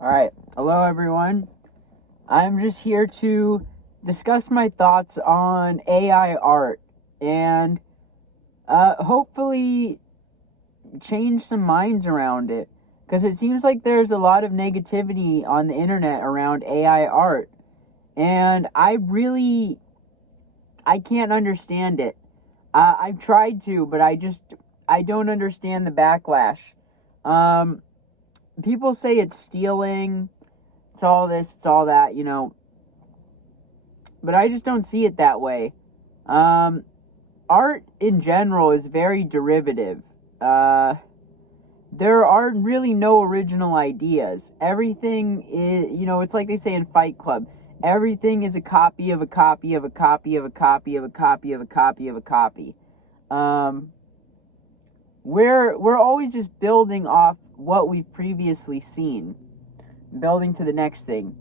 All right. Hello, everyone. I'm just here to discuss my thoughts on AI art and hopefully change some minds around it. Because it seems like there's a lot of negativity on the internet around AI art. And I can't understand it. I've tried to, but I don't understand the backlash. Um, People say it's stealing, it's all this, it's all that, but I just don't see it that way. Um, Art in general is very derivative. Uh, there are really no original ideas. Everything is, it's like they say in Fight Club. Everything is a copy of a copy of a copy of a copy of a copy of a copy of a copy. Um, we're always just building off what we've previously seen, building to the next thing.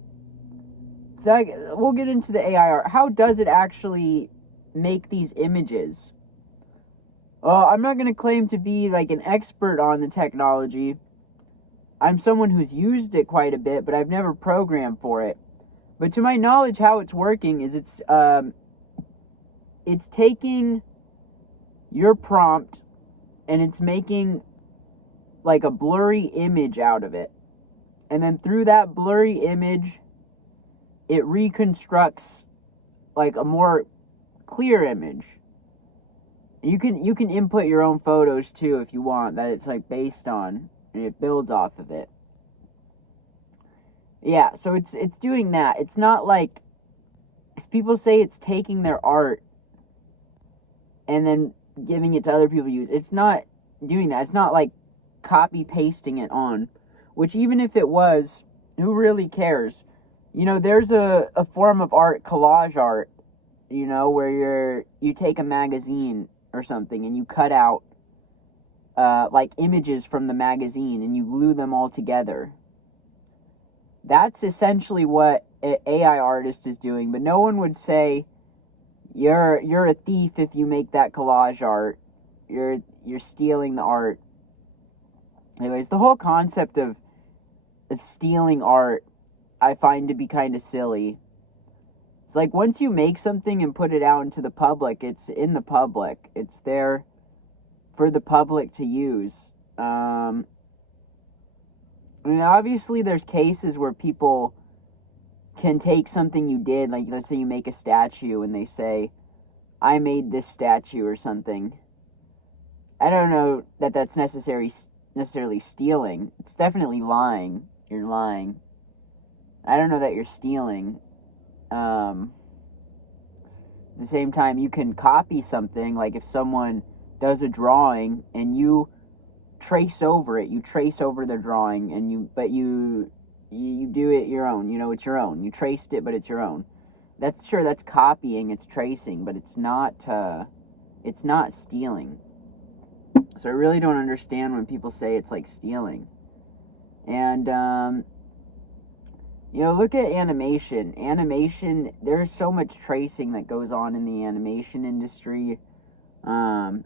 So we'll get into the AI art. How does it actually make these images? Well, I'm not going to claim to be like an expert on the technology. I'm someone who's used it quite a bit, but I've never programmed for it. But to my knowledge, how it's working is it's taking your prompt and it's making like a blurry image out of it. And then through that blurry image, it reconstructs like a more clear image. You can input your own photos too if you want, that it's like based on, and it builds off of it. Yeah, so it's doing that. It's not like, people say it's taking their art and then giving it to other people to use. It's not doing that. It's not like copy pasting it on, which even if it was, who really cares? There's a form of art, collage art, where you take a magazine or something and you cut out like images from the magazine and you glue them all together. That's essentially what an AI artist is doing, but no one would say you're a thief if you make that collage art. You're stealing the art. Anyways, the whole concept of stealing art I find to be kind of silly. It's like once you make something and put it out into the public, it's in the public. It's there for the public to use. Obviously there's cases where people can take something you did, like let's say you make a statue and they say, I made this statue or something. I don't know that that's necessarily stealing. It's definitely lying. You're lying. I don't know that you're stealing. At the same time, you can copy something, like if someone does a drawing and you trace over it, you trace over the drawing, and you do it your own. It's your own. You traced it, but it's your own. That's copying, it's tracing, but it's not stealing. So I really don't understand when people say it's like stealing. And look at animation. Animation, there's so much tracing that goes on in the animation industry. But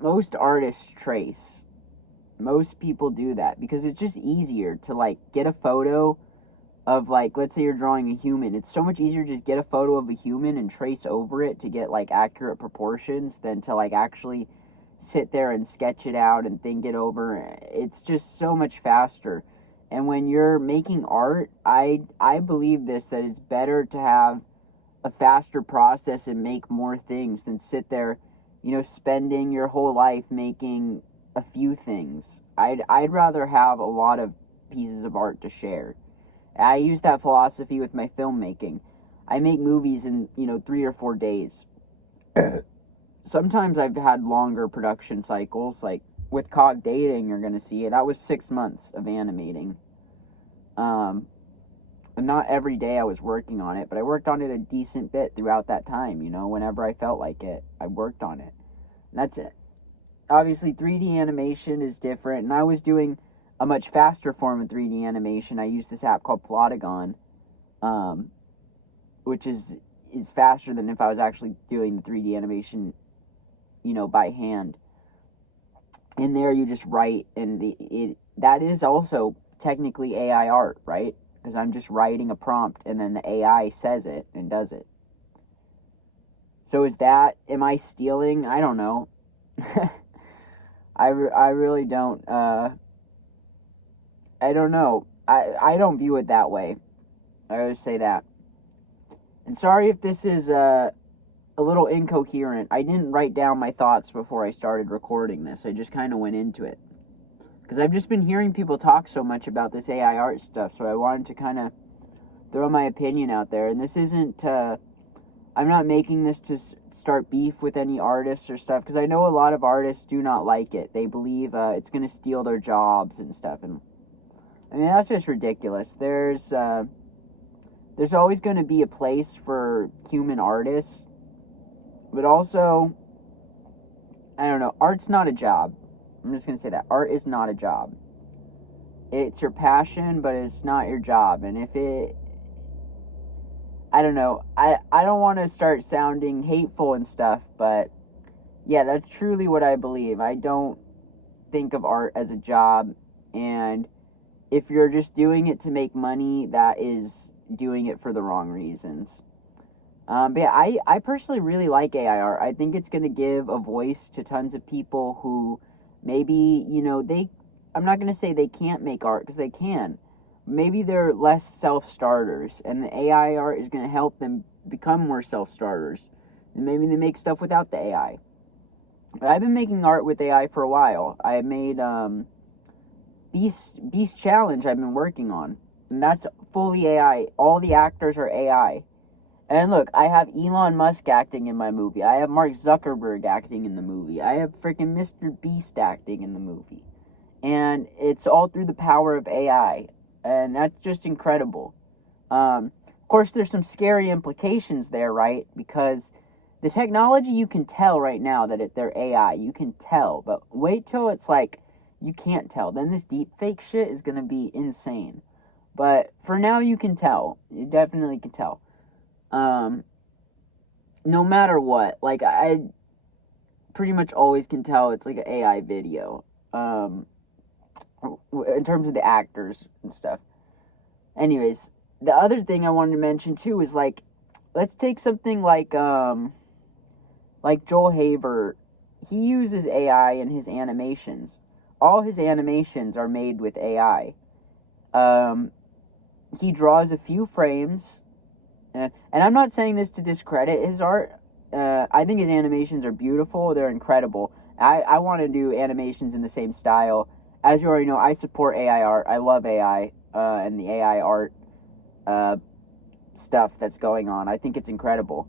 most artists trace. Most people do that because it's just easier to like get a photo of, like, let's say you're drawing a human. It's so much easier to just get a photo of a human and trace over it to get like accurate proportions than to like actually sit there and sketch it out and think it over. It's just so much faster. And when you're making art, I believe this, that it's better to have a faster process and make more things than sit there, spending your whole life making a few things. I'd rather have a lot of pieces of art to share. I use that philosophy with my filmmaking. I make movies in, 3 or 4 days. Sometimes I've had longer production cycles, like with Cog Dating, you're going to see it. That was 6 months of animating. And not every day I was working on it, but I worked on it a decent bit throughout that time, whenever I felt like it, I worked on it. And that's it. Obviously, 3D animation is different, and I was doing a much faster form of 3D animation. I used this app called Plotagon, which is faster than if I was actually doing the 3D animation, by hand. in there you just write, and that is also technically AI art, right? Because I'm just writing a prompt and then the AI says it and does it. So am I stealing? I don't know. I really don't, I don't know. I don't view it that way. I always say that. And sorry if this is a little incoherent. I didn't write down my thoughts before I started recording this. I just kind of went into it. Because I've just been hearing people talk so much about this AI art stuff, so I wanted to kind of throw my opinion out there. And this isn't, I'm not making this to start beef with any artists or stuff, because I know a lot of artists do not like it. They believe it's going to steal their jobs and stuff. And I mean, that's just ridiculous. There's always going to be a place for human artists, but also, I don't know, art's not a job. I'm just going to say that. Art is not a job. It's your passion, but it's not your job. And I don't know, I don't want to start sounding hateful and stuff, but yeah, that's truly what I believe. I don't think of art as a job, and if you're just doing it to make money, that is doing it for the wrong reasons. But yeah, I personally really like AI art. I think it's going to give a voice to tons of people who maybe, I'm not going to say they can't make art, because they can. Maybe they're less self-starters, and the AI art is going to help them become more self-starters. And maybe they make stuff without the AI. But I've been making art with AI for a while. I made Beast Challenge I've been working on, and that's fully AI. All the actors are AI. And look, I have Elon Musk acting in my movie. I have Mark Zuckerberg acting in the movie. I have freaking Mr. Beast acting in the movie. And it's all through the power of AI. And that's just incredible. Of course, there's some scary implications there, right? Because the technology, you can tell right now that they're AI. You can tell. But wait till it's like, you can't tell. Then this deep fake shit is going to be insane. But for now, you can tell. You definitely can tell. No matter what, like, I pretty much always can tell it's like an AI video, in terms of the actors and stuff. Anyways, the other thing I wanted to mention too is, like, let's take something like Joel Haver. He uses AI in his animations. All his animations are made with AI. He draws a few frames. And I'm not saying this to discredit his art. I think his animations are beautiful. They're incredible. I want to do animations in the same style. As you already know, I support AI art. I love AI and the AI art stuff that's going on. I think it's incredible.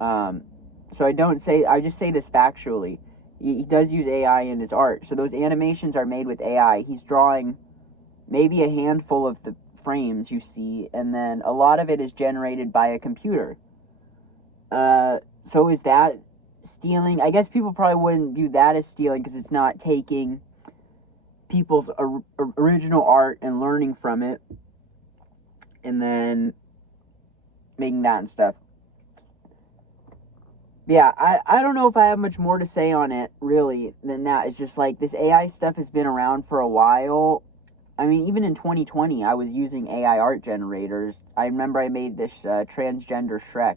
So I just say this factually. He does use AI in his art. So those animations are made with AI. He's drawing maybe a handful of the frames you see, and then a lot of it is generated by a computer. So is that stealing? I guess people probably wouldn't view that as stealing, because it's not taking people's original art and learning from it and then making that and stuff. Yeah, I don't know if I have much more to say on it, really, than that. It's just like, this AI stuff has been around for a while. I mean, even in 2020, I was using AI art generators. I remember I made this transgender Shrek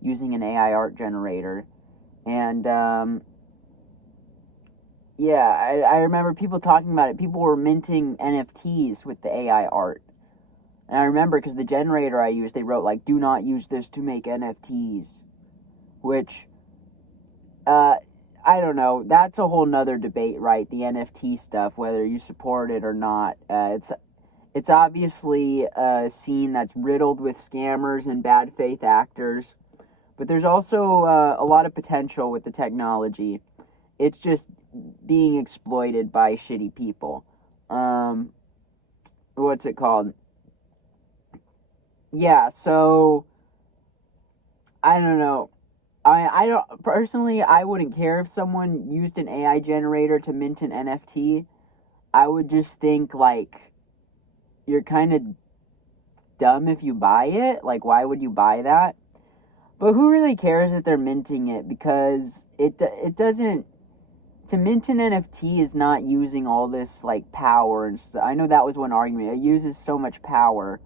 using an AI art generator. And, yeah, I remember people talking about it. People were minting NFTs with the AI art. And I remember, because the generator I used, they wrote, like, do not use this to make NFTs. Which, I don't know. That's a whole nother debate, right? The NFT stuff, whether you support it or not. It's obviously a scene that's riddled with scammers and bad faith actors. But there's also a lot of potential with the technology. It's just being exploited by shitty people. What's it called? Yeah, so I don't know. I don't personally. I wouldn't care if someone used an AI generator to mint an NFT. I would just think, like, you're kind of dumb if you buy it. Like, why would you buy that? But who really cares if they're minting it? Because it doesn't to mint an NFT is not using all this like power and I know that was one argument. It uses so much power,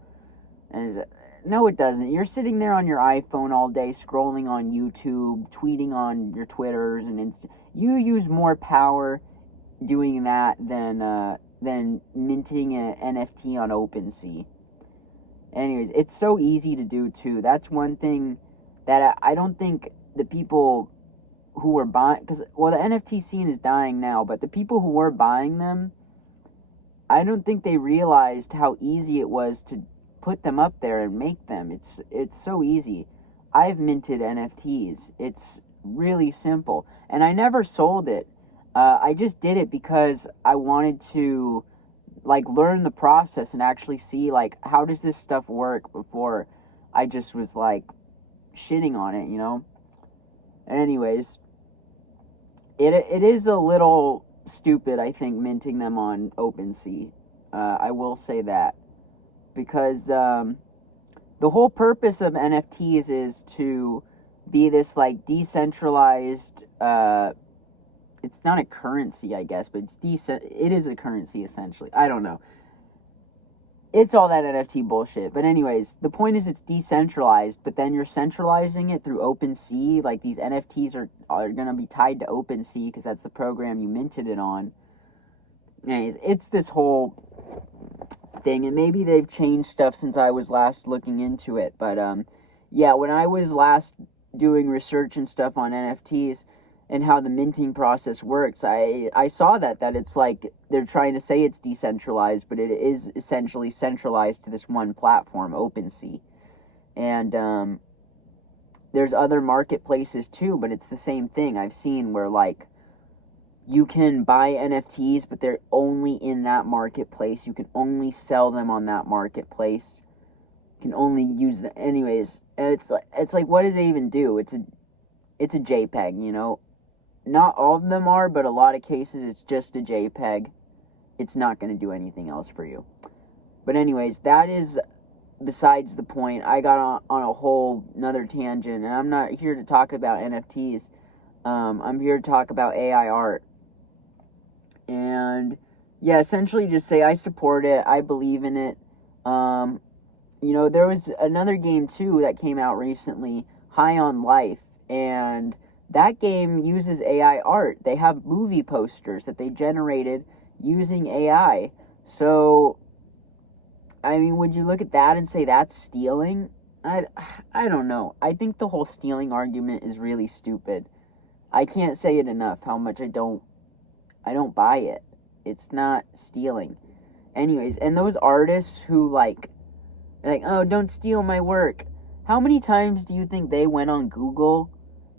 and no, it doesn't. You're sitting there on your iPhone all day, scrolling on YouTube, tweeting on your Twitters and you use more power doing that than minting an NFT on OpenSea. Anyways, it's so easy to do too. That's one thing that I don't think the people who were buying, because, well, the NFT scene is dying now, but the people who were buying them, I don't think they realized how easy it was to put them up there and make them. It's so easy. I've minted NFTs. It's really simple. And I never sold it. I just did it because I wanted to, like, learn the process and actually see, like, how does this stuff work before I just was, like, shitting on it, you know? Anyways, it is a little stupid, I think, minting them on OpenSea. I will say that. Because the whole purpose of NFTs is to be this, like, decentralized, it's not a currency, I guess, but it is a currency, essentially. I don't know. It's all that NFT bullshit. But anyways, the point is it's decentralized, but then you're centralizing it through OpenSea. Like, these NFTs are going to be tied to OpenSea because that's the program you minted it on. Anyways, it's this whole thing, and maybe they've changed stuff since I was last looking into it. But, yeah, when I was last doing research and stuff on NFTs and how the minting process works, I saw that it's like they're trying to say it's decentralized, but it is essentially centralized to this one platform, OpenSea. And there's other marketplaces too, but it's the same thing. I've seen where, like, you can buy NFTs, but they're only in that marketplace. You can only sell them on that marketplace. You can only use the anyways. And it's like what do they even do? It's a JPEG, you know. Not all of them are, but a lot of cases it's just a JPEG. It's not going to do anything else for you. But anyways, that is besides the point. I got on a whole another tangent, and I'm not here to talk about NFTs. I'm here to talk about AI art. And yeah, essentially just say I support it. I believe in it. You know, there was another game too that came out recently, High on Life, and that game uses AI art. They have movie posters that they generated using AI. So, I mean, would you look at that and say that's stealing? I don't know. I think the whole stealing argument is really stupid. I can't say it enough how much I don't buy it. It's not stealing. Anyways, and those artists who like, oh, don't steal my work. How many times do you think they went on Google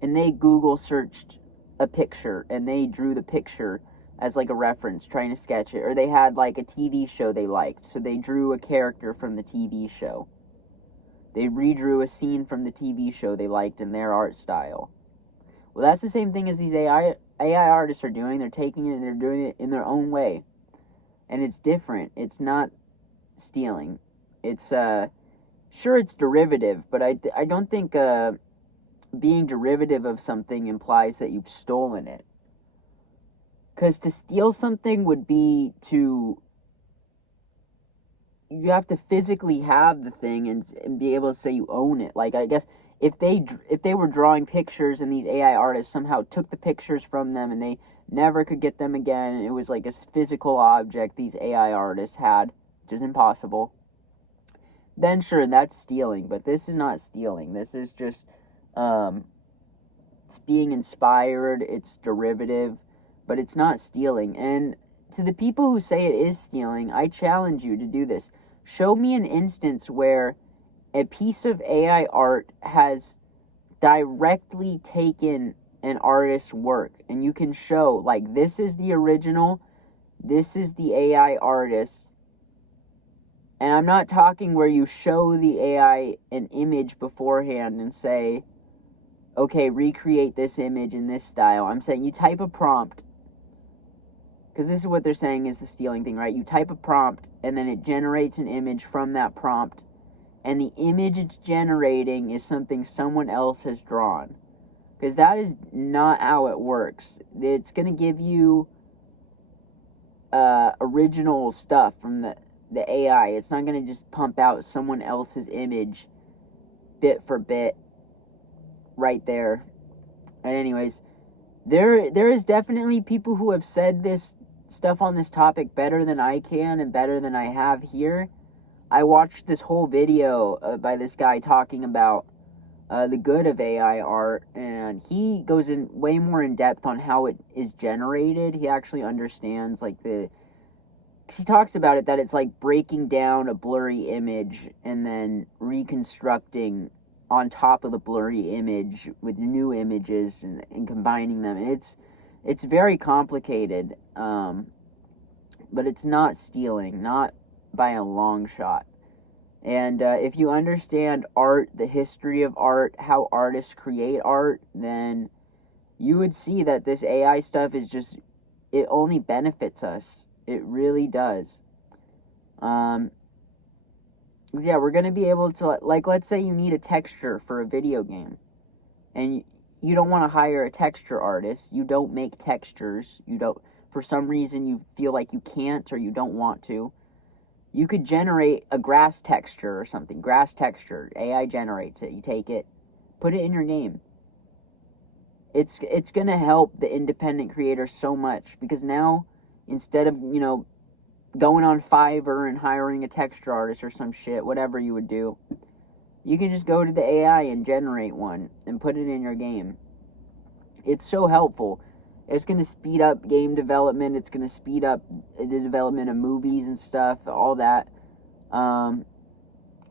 and they Google searched a picture and they drew the picture as like a reference, trying to sketch it? Or they had like a TV show they liked, so they drew a character from the TV show. They redrew a scene from the TV show they liked in their art style. Well, that's the same thing as these AI artists are doing. They're taking it and they're doing it in their own way. And it's different. It's not stealing. It's, sure, it's derivative, but I don't think being derivative of something implies that you've stolen it. Because to steal something would be to... You have to physically have the thing and be able to say you own it. Like, I guess if they were drawing pictures and these AI artists somehow took the pictures from them and they never could get them again, and it was like a physical object these AI artists had, which is impossible, then sure, that's stealing. But this is not stealing. This is just it's being inspired, it's derivative, but it's not stealing. And to the people who say it is stealing, I challenge you to do this. Show me an instance where a piece of AI art has directly taken an artist's work, and you can show, like, this is the original, this is the AI artist. And I'm not talking where you show the AI an image beforehand and say, okay, recreate this image in this style. I'm saying you type a prompt, because this is what they're saying is the stealing thing, right? You type a prompt, and then it generates an image from that prompt, and the image it's generating is something someone else has drawn. because that is not how it works. It's going to give you original stuff from the AI. It's not going to just pump out someone else's image bit for bit right there. And anyways, there is definitely people who have said this stuff on this topic better than I can and better than I have here. I watched this whole video by this guy talking about the good of AI art, and he goes in way more in depth on how it is generated. He actually understands like he talks about it, that it's like breaking down a blurry image and then reconstructing on top of the blurry image with new images and combining them. And it's very complicated, but it's not stealing, not by a long shot. And if you understand art, the history of art, how artists create art, then you would see that this AI stuff is just, it only benefits us. It really does. Yeah, we're going to be able to, like, let's say you need a texture for a video game, and you don't want to hire a texture artist. You don't make textures. You don't, for some reason, you feel like you can't or you don't want to. You could generate a grass texture or something. Grass texture. AI generates it. You take it, put it in your game. It's going to help the independent creator so much, because now, instead of, going on Fiverr and hiring a texture artist or some shit, whatever you would do, you can just go to the AI and generate one and put it in your game. It's so helpful. It's going to speed up game development. It's going to speed up the development of movies and stuff, all that. And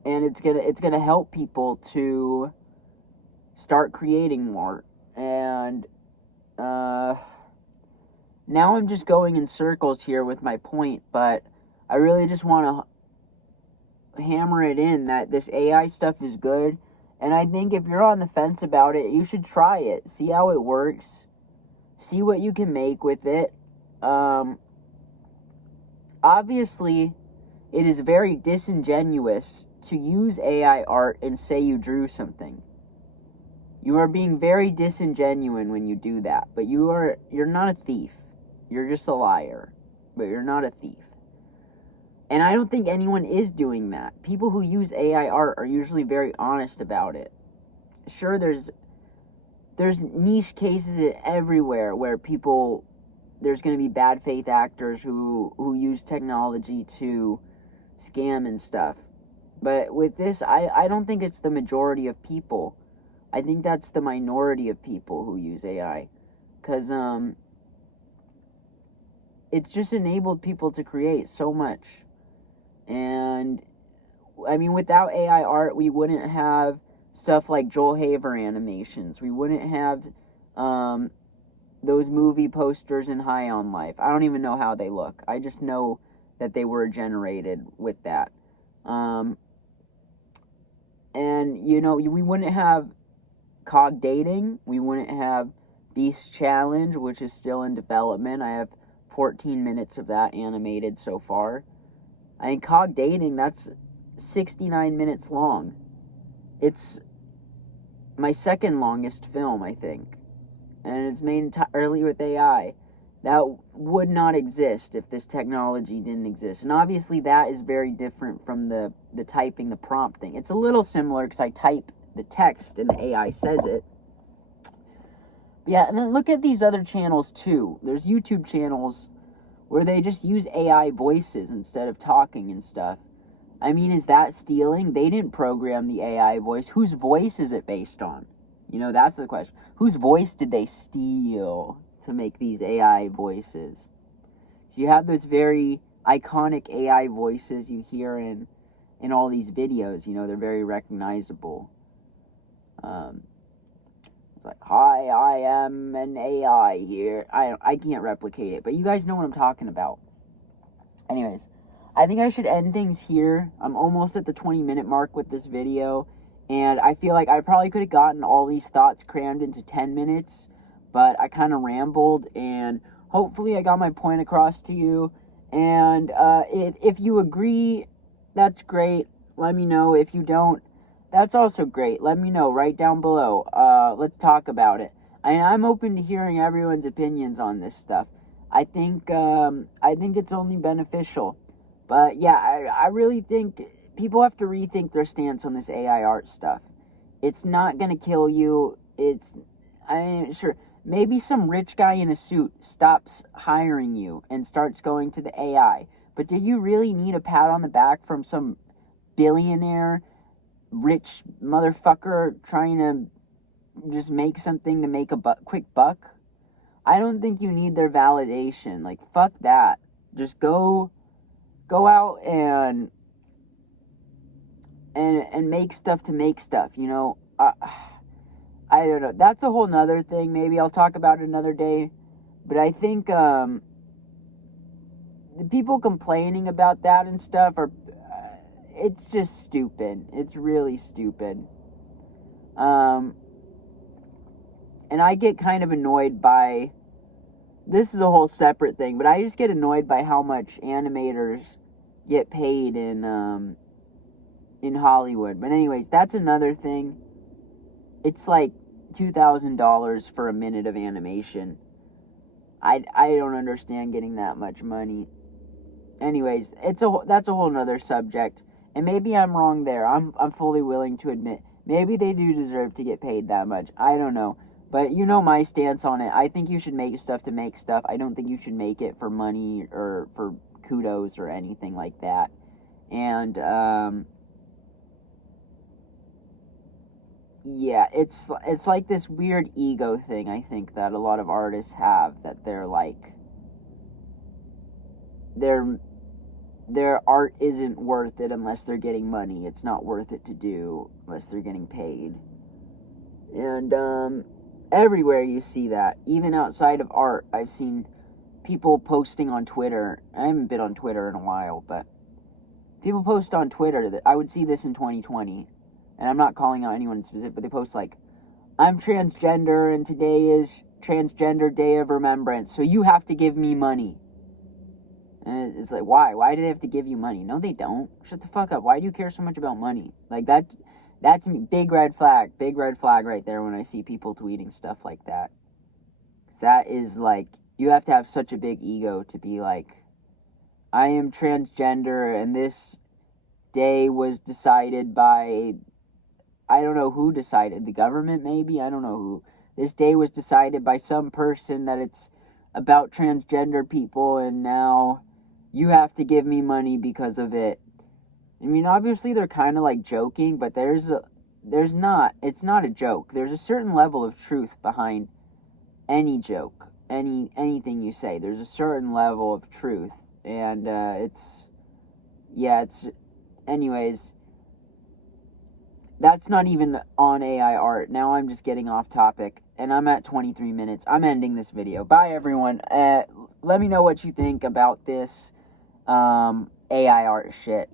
it's gonna help people to start creating more. And now I'm just going in circles here with my point, but I really just want to hammer it in that this AI stuff is good. And I think if you're on the fence about it, you should try it. See how it works. See what you can make with it. Obviously, it is very disingenuous to use AI art and say you drew something. You are being very disingenuous when you do that. But you're not a thief. You're just a liar. But you're not a thief. And I don't think anyone is doing that. People who use AI art are usually very honest about it. Sure, there's niche cases everywhere where there's going to be bad faith actors who use technology to scam and stuff. But with this, I don't think it's the majority of people. I think that's the minority of people who use AI. Because it's just enabled people to create so much. And, I mean, without AI art, we wouldn't have stuff like Joel Haver animations. We wouldn't have those movie posters in High on Life. I don't even know how they look. I just know that they were generated with that. And, we wouldn't have Cog Dating. We wouldn't have Beast Challenge, which is still in development. I have 14 minutes of that animated so far. I mean, Cog Dating, that's 69 minutes long. It's my second longest film, I think. And it's made entirely with AI. That would not exist if this technology didn't exist. And obviously that is very different from the typing, the prompt thing. It's a little similar because I type the text and the AI says it. Yeah, and then look at these other channels too. There's YouTube channels where they just use AI voices instead of talking and stuff. I mean, is that stealing? They didn't program the AI voice. Whose voice is it based on? That's the question. Whose voice did they steal to make these AI voices? So you have those very iconic AI voices you hear in all these videos. They're very recognizable. It's like, hi, I am an AI here. I can't replicate it, but you guys know what I'm talking about. Anyways, I think I should end things here. I'm almost at the 20-minute mark with this video, and I feel like I probably could have gotten all these thoughts crammed into 10 minutes, but I kind of rambled, and hopefully I got my point across to you. And if you agree, that's great. Let me know. If you don't, that's also great. Let me know right down below. let's talk about it. I'm open to hearing everyone's opinions on this stuff. I think it's only beneficial. But yeah, I really think people have to rethink their stance on this AI art stuff. It's not gonna kill you. Sure, maybe some rich guy in a suit stops hiring you and starts going to the AI. But do you really need a pat on the back from some billionaire, rich motherfucker trying to just make something to make a quick buck? I don't think you need their validation. Like, fuck that. Just go out and make stuff to make stuff, you know? I don't know. That's a whole nother thing. Maybe I'll talk about it another day. But I think the people complaining about that and stuff are... it's just stupid. It's really stupid. And I get kind of annoyed by... this is a whole separate thing, but I just get annoyed by how much animators get paid in Hollywood. But anyways, that's another thing. It's like $2,000 for a minute of animation. I don't understand getting that much money. Anyways, that's a whole nother subject. And maybe I'm wrong there. I'm fully willing to admit maybe they do deserve to get paid that much. I don't know. But you know my stance on it. I think you should make stuff to make stuff. I don't think you should make it for money or for kudos or anything like that. And yeah, it's like this weird ego thing, I think, that a lot of artists have, that they're like, their art isn't worth it unless they're getting money. It's not worth it to do unless they're getting paid. And everywhere you see that, even outside of art. I've seen people posting on Twitter. I haven't been on Twitter in a while, but people post on Twitter that I would see this in 2020. And I'm not calling out anyone specific, but they post like, I'm transgender and today is Transgender Day of Remembrance, so you have to give me money. And it's like, why? Why do they have to give you money? No, they don't. Shut the fuck up. Why do you care so much about money? Like, that's me. Big red flag right there when I see people tweeting stuff like that. 'Cause that is like, you have to have such a big ego to be like, I am transgender and this day was decided by... I don't know who decided. The government, maybe? I don't know who. This day was decided by some person that it's about transgender people, and now you have to give me money because of it. I mean, obviously they're kind of like joking, but it's not a joke. There's a certain level of truth behind any joke, anything you say. There's a certain level of truth, and anyways... that's not even on AI art. Now I'm just getting off topic, and I'm at 23 minutes. I'm ending this video. Bye, everyone. Let me know what you think about this AI art shit.